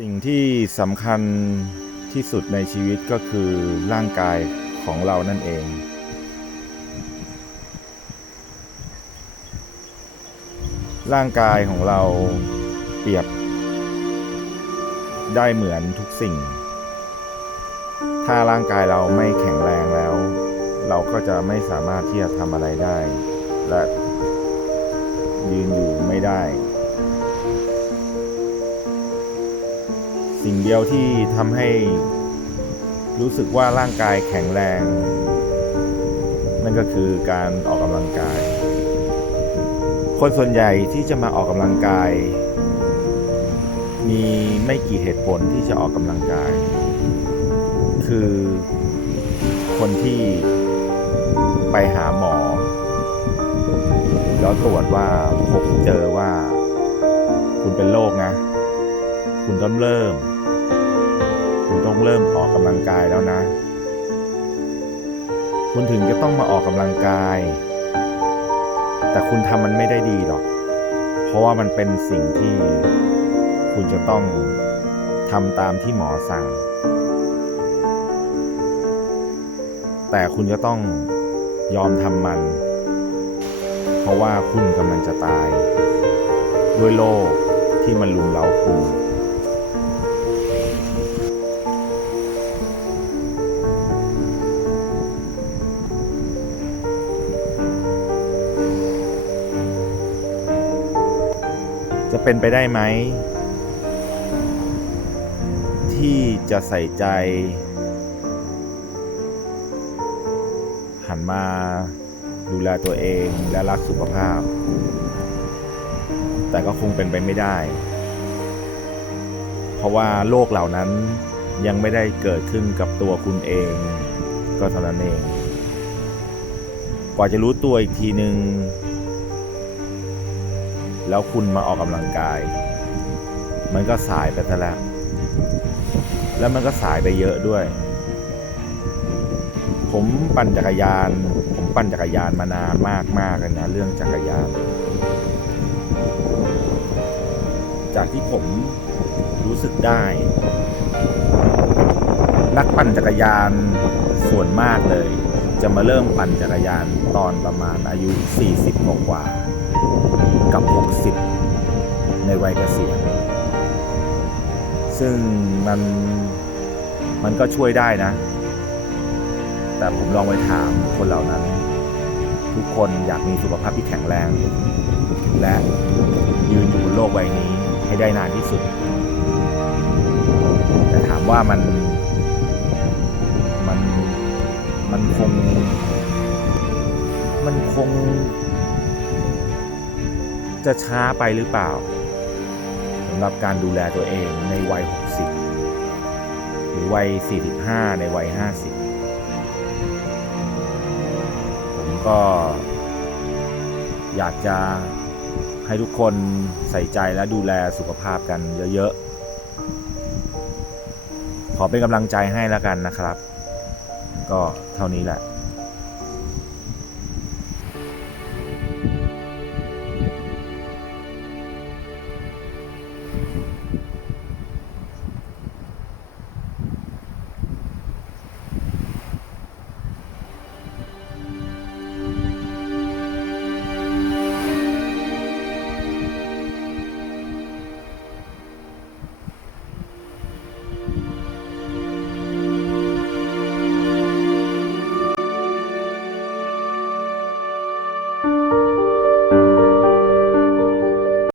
สิ่งที่สำคัญที่สุดในชีวิตก็คือร่างกายของเรานั่นเอง ร่างกายของเราเปรียบ ได้เหมือนทุกสิ่ง ถ้าร่างกายเราไม่แข็งแรงแล้ว เราก็จะไม่สามารถที่จะทำอะไรได้ และยืนอยู่ไม่ได้ สิ่งเดียวที่ทำให้รู้สึกว่าร่างกายแข็งแรง นั่นก็คือการออกกำลังกาย คนส่วนใหญ่ที่จะมาออกกำลังกาย มีไม่กี่เหตุผลที่จะออกกำลังกาย คือคนที่ไปหาหมอ แล้วตรวจว่าพบเจอว่าคุณเป็นโรคนะ คุณต้องเริ่ม คุณต้องเริ่มออกกำลังกายแล้วนะ คุณถึงจะต้องมาออกกำลังกาย แต่คุณทำมันไม่ได้ดีหรอก เพราะว่ามันเป็นสิ่งที่คุณจะต้องทำตามที่หมอสั่ง แต่คุณจะต้องยอมทำมัน เพราะว่าคุณกำลังจะตาย ด้วยโรคที่มันลุมเล้าคุณ จะเป็นไปได้ไหม ที่จะใส่ใจ หันมาดูแลตัวเองและรักสุขภาพ แต่ก็คงเป็นไปไม่ได้ เพราะว่าโรคเหล่านั้นยังไม่ได้เกิดขึ้นกับตัวคุณเอง ก็เท่านั้นเอง กว่าจะรู้ตัวอีกทีหนึ่ง แล้วคุณมาออกกำลังกาย มันก็สายไปซะแล้ว แล้วมันก็สายไปเยอะด้วย ผมปั่นจักรยาน ผมปั่นจักรยานมานานมากมากเลยนะเรื่องจักรยาน จากที่ผมรู้สึกได้ นักปั่นจักรยานส่วนมากเลย จะมาเริ่มปั่นจักรยานตอนประมาณอายุ 40 กว่ากว่า กับ 60 ในวัยเกษียณซึ่งมันมันก็ช่วยได้นะ แต่ผมลองไปถามคนเหล่านั้น ทุกคนอยากมีสุขภาพที่แข็งแรง และยืนอยู่บนโลกใบนี้ให้ได้นานที่สุด แต่ถามว่ามันมันมันคง มันคง จะช้าไปหรือเปล่าสำหรับการดูแลตัวเองในวัย 60 หรือวัย 45 ในวัย 50 ผมก็ อยากจะให้ทุกคนใส่ใจและดูแลสุขภาพกันเยอะๆ ขอเป็นกำลังใจให้แล้วกันนะครับ ก็เท่านี้แหละ